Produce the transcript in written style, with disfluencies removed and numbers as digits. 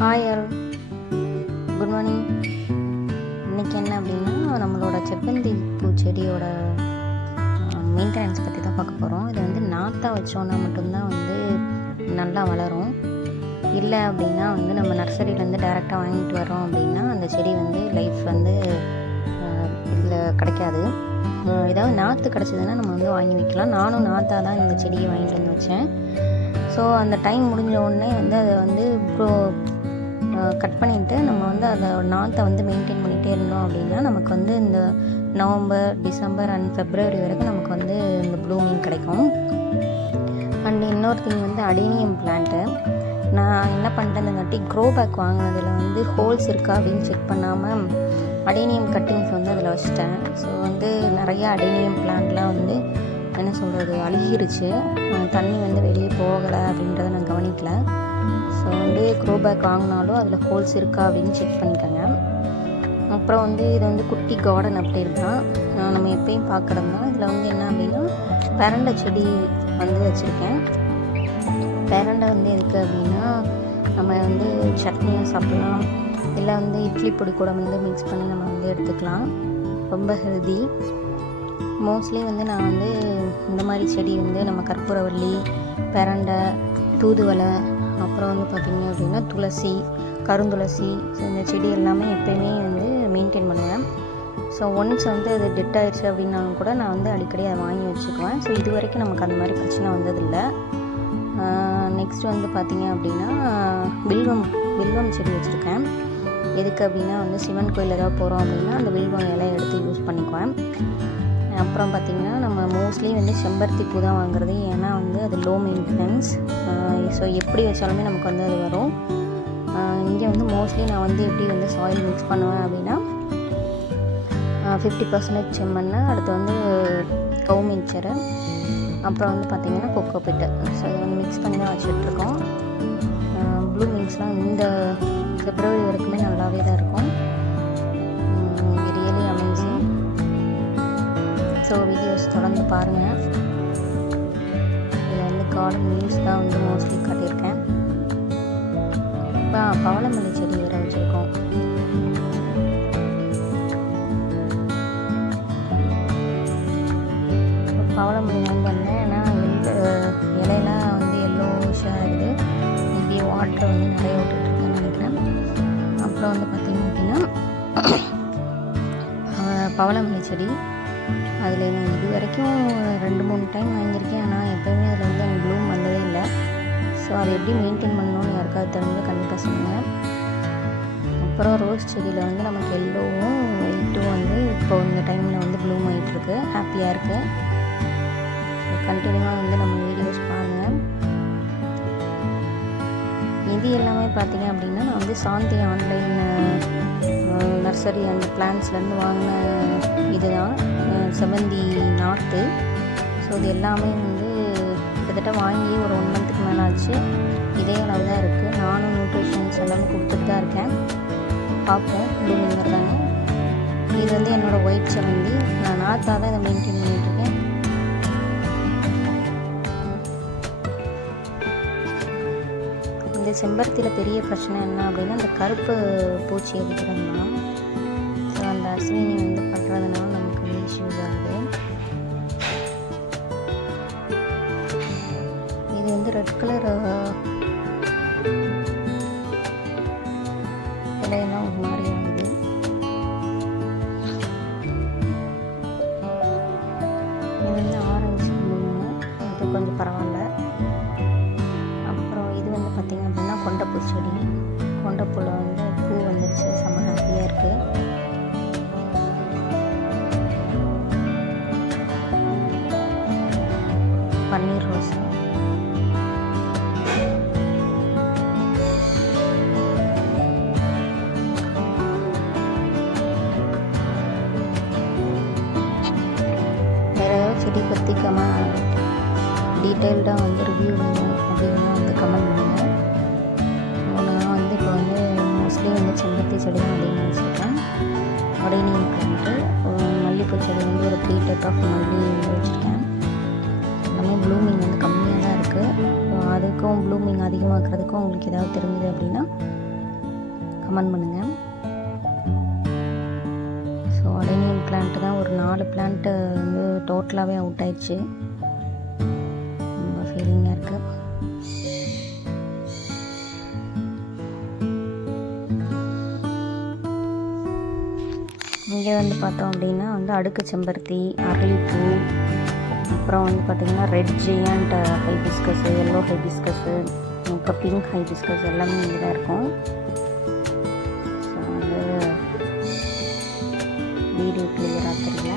Hi all, good morning. இன்றைக்கி என்ன அப்படின்னா நம்மளோட செவ்வந்தி பூச்செடியோட மெயின்டெனன்ஸ் பற்றி தான் பார்க்க போகிறோம். இது வந்து நாற்றாக வச்சோன்னா மட்டும்தான் வந்து நல்லா வளரும். இல்லை அப்படின்னா வந்து நம்ம நர்சரியிலேருந்து டைரெக்டாக வாங்கிட்டு வரோம் அப்படின்னா அந்த செடி வந்து லைஃப் வந்து இதில் கிடைக்காது. ஏதாவது நாற்று கிடச்சிதுன்னா நம்ம வந்து வாங்கி வைக்கலாம். நானும் நாற்றாக தான் இந்த செடியை வாங்கிட்டு வந்து வச்சேன். ஸோ அந்த டைம் முடிஞ்ச உடனே வந்து அதை வந்து கட் பண்ணிவிட்டு நம்ம வந்து அதை நாற்றை வந்து மெயின்டைன் பண்ணிகிட்டே இருந்தோம் அப்படின்னா நமக்கு வந்து இந்த நவம்பர், டிசம்பர் அண்ட் ஃபெப்ரவரி வரைக்கும் நமக்கு வந்து இந்த ப்ளூமிங் கிடைக்கும். அண்ட் இன்னொரு திங் வந்து அடேனியம் பிளான்ட்டு. நான் என்ன பண்ணிட்டேன், இந்த க்ரோ பேக் வாங்கினதில் வந்து ஹோல்ஸ் இருக்கா அப்படின்னு செக் பண்ணாமல் அடேனியம் கட்டிங்ஸ் வந்து அதில் வச்சிட்டேன். ஸோ வந்து நிறையா அடேனியம் பிளான்ட்லாம் வந்து என்ன சொல்கிறது அழுகிருச்சு. தண்ணி வந்து வெளியே போகலை அப்படின்றத நான் கவனிக்கல. ஸோ வந்து க்ரோ பேக் வாங்கினாலும் அதில் ஹோல்ஸ் இருக்கா அப்படின்னு செக் பண்ணிக்கோங்க. அப்புறம் வந்து இது வந்து குட்டி கார்டன் அப்படி இருக்கான். நம்ம எப்பயும் பார்க்குறது தான். இதில் வந்து என்ன அப்படின்னா பெரண்டை செடி வந்து வச்சுருக்கேன். பெரண்டை வந்து எதுக்கு அப்படின்னா நம்ம வந்து சட்னியாக சாப்பிட்லாம், இல்லை வந்து இட்லி பொடி கூட வந்து மிக்ஸ் பண்ணி நம்ம வந்து எடுத்துக்கலாம். ரொம்ப ஹெல்தி. மோஸ்ட்லி வந்து நான் வந்து இந்த மாதிரி செடி வந்து நம்ம கற்பூரவள்ளி, பெரண்டை, தூதுவளை, அப்புறம் வந்து பார்த்திங்க அப்படின்னா துளசி, கருந்துளசி, ஸோ இந்த செடி எல்லாமே எப்போயுமே வந்து மெயின்டைன் பண்ணுவேன். ஸோ ஒன்ஸ் வந்து அது டெட் ஆகிடுச்சு அப்படின்னாலும் கூட நான் வந்து அடிக்கடி அதை வாங்கி வச்சுக்குவேன். ஸோ இது வரைக்கும் நமக்கு அந்த மாதிரி பிரச்சனை வந்ததில்லை. நெக்ஸ்ட் வந்து பார்த்திங்க அப்படின்னா வில்வம் செடி வச்சுருக்கேன். எதுக்கு அப்படின்னா வந்து சிவன் கோயில் ஏதாவது போகிறோம் அப்படின்னா அந்த வில்வம் இலையை எடுத்து யூஸ் பண்ணிக்குவேன். அப்புறம் பார்த்திங்கன்னா நம்ம மோஸ்ட்லி வந்து செம்பருத்தி பூ தான் வாங்குறது. ஏன்னா வந்து அது லோ மெயின்டெனன்ஸ். ஸோ எப்படி வச்சாலுமே நமக்கு வந்து அது வரும். இங்கே வந்து மோஸ்ட்லி நான் வந்து எப்படி வந்து சாயில் மிக்ஸ் பண்ணுவேன் அப்படின்னா 50% செம்மண், அடுத்து வந்து கவு மிக்சரு, அப்புறம் வந்து பார்த்திங்கன்னா கொக்கோ பிட்டு. ஸோ இதை வந்து மிக்ஸ் பண்ணி தான் வச்சுட்ருக்கோம். ப்ளூமிங்ஸ்லாம் இந்த ஃபெப்ரவரி வரைக்குமே நல்லாவே தான் இருக்கும். Really amazing. ஸோ வீடியோஸ் தொடர்ந்து பாருங்கள். இதில் வந்து கார்டன் வியூஸ் தான் வந்து மோஸ்ட்லி காட்டியிருக்கேன். இப்போ பவளமல்லி செடி வேறு வச்சுருக்கோம். பவளமல்லி வந்து என்னன்னா இலையெல்லாம் வந்து எல்லோஷாக இருக்குது. இப்படி வாட்டர் வந்து நிறைய விட்டுட்ருக்கேன்னு நினைக்கிறேன். அப்புறம் வந்து பார்த்திங்க அப்படின்னா பவளமல்லி செடி அதில் நான் இது வரைக்கும் 2-3 டைம் வாங்கியிருக்கேன். ஆனால் எப்போயுமே அதில் வந்து எனக்கு ப்ளூம் வந்ததே இல்லை. ஸோ அதை எப்படி மெயின்டைன் பண்ணணும்னு யாருக்காவது தெரிஞ்சு கண்டிப்பாக சொல்லுங்கள். அப்புறம் ரோஸ் செடியில் வந்து நமக்கு எல்லோவும் ஒயிட்டும் வந்து இப்போ இந்த டைமில் வந்து ப்ளூம் ஆகிட்டுருக்கு. ஹாப்பியாக இருக்குது. கண்டினியூவாக வந்து நம்ம வீடியோஸ் பாருங்கள். இது எல்லாமே பார்த்திங்க அப்படின்னா நான் வந்து சாந்தி ஆன்லைன் நர்சரி அந்த பிளான்ஸ்லேருந்து வாங்கின இதுதான் செவ்வந்தி நாற்று. ஸோ இது எல்லாமே வந்து கிட்டத்தட்ட வாங்கி ஒரு 1 மந்த்துக்கு மேலே ஆச்சு. இதே அளவு தான் இருக்குது. நானும் நியூட்ரிஷன்ஸ் எல்லாமே கொடுத்துட்டு தான் இருக்கேன். பார்ப்போம் ப்ளூமிங் வருதாங்க. இது வந்து என்னோடய ஒயிட் செவ்வந்தி. நான் நாற்றாக தான் இதை மெயின்டைன் பண்ணிகிட்ருக்கேன். இந்த செம்பருத்தியில் பெரிய பிரச்சனை என்ன அப்படின்னா அந்த கருப்பு பூச்சி அடிக்கிறது தான். ஸோ அந்த அஸ்வினி வந்து பண்ணுறதுனால நமக்கு வந்து இஷ்யூஸ் ஆகுது. இது வந்து ரெட் கலர் இலையெல்லாம் ஒரு மாதிரி ஆகுது. இது வந்து ஆரஞ்சு ப்ளூமு, இது கொஞ்சம் பரவாயில்ல. அப்புறம் இது வந்து பார்த்திங்க அப்படின்னா கொண்டைப்பூ செடி. கொண்டைப்பூவில் வந்து பூ வந்துடுச்சு. செம்ம ஹாப்பியாக இருக்குது. பன்னீர் ரோஸ், வேறு ஏதாவது செடி பற்றி டீட்டெயில்டாக வந்து ரிவ்யூ வேணும் அப்படின்னா வந்து கமெண்ட் பண்ணுங்கள். நான் வந்து இப்போ வந்து மோஸ்ட்லி வந்து செம்பருத்தி செடி தான் அப்படின்னு வச்சுருக்கேன். அடேனியம் பிளான்ட்டு, மல்லிகைப்பூ செடி வந்து ஒரு 3 டைப் ஆஃப் மல்லி வச்சுருக்கேன். எல்லாமே ப்ளூமிங் வந்து கம்மியாக தான் இருக்குது. அதுக்கும் ப்ளூமிங் அதிகமாக்குறதுக்கும் உங்களுக்கு ஏதாவது தெரிஞ்சுது அப்படின்னா கமெண்ட் பண்ணுங்கள். ஸோ அடேனியம் பிளான்ட்டு தான் ஒரு 4 பிளான்ட்டு வந்து டோட்டலாகவே அவுட் ஆயிடுச்சு. ரொம்ப ஃபீலிங்காக இருக்குது. இங்கே வந்து பார்த்தோம் அப்படின்னா வந்து அடுக்கு செம்பருத்தி, அரளிப்பூ, அப்புறம் வந்து பார்த்திங்கன்னா red giant hibiscus, yellow hibiscus, அப்புறம் பிங்க் ஹைபிஸ்கஸ் எல்லாமே இங்கே தான் இருக்கும். ஸோ வந்து வீடியோ கிளியராக தெரியல.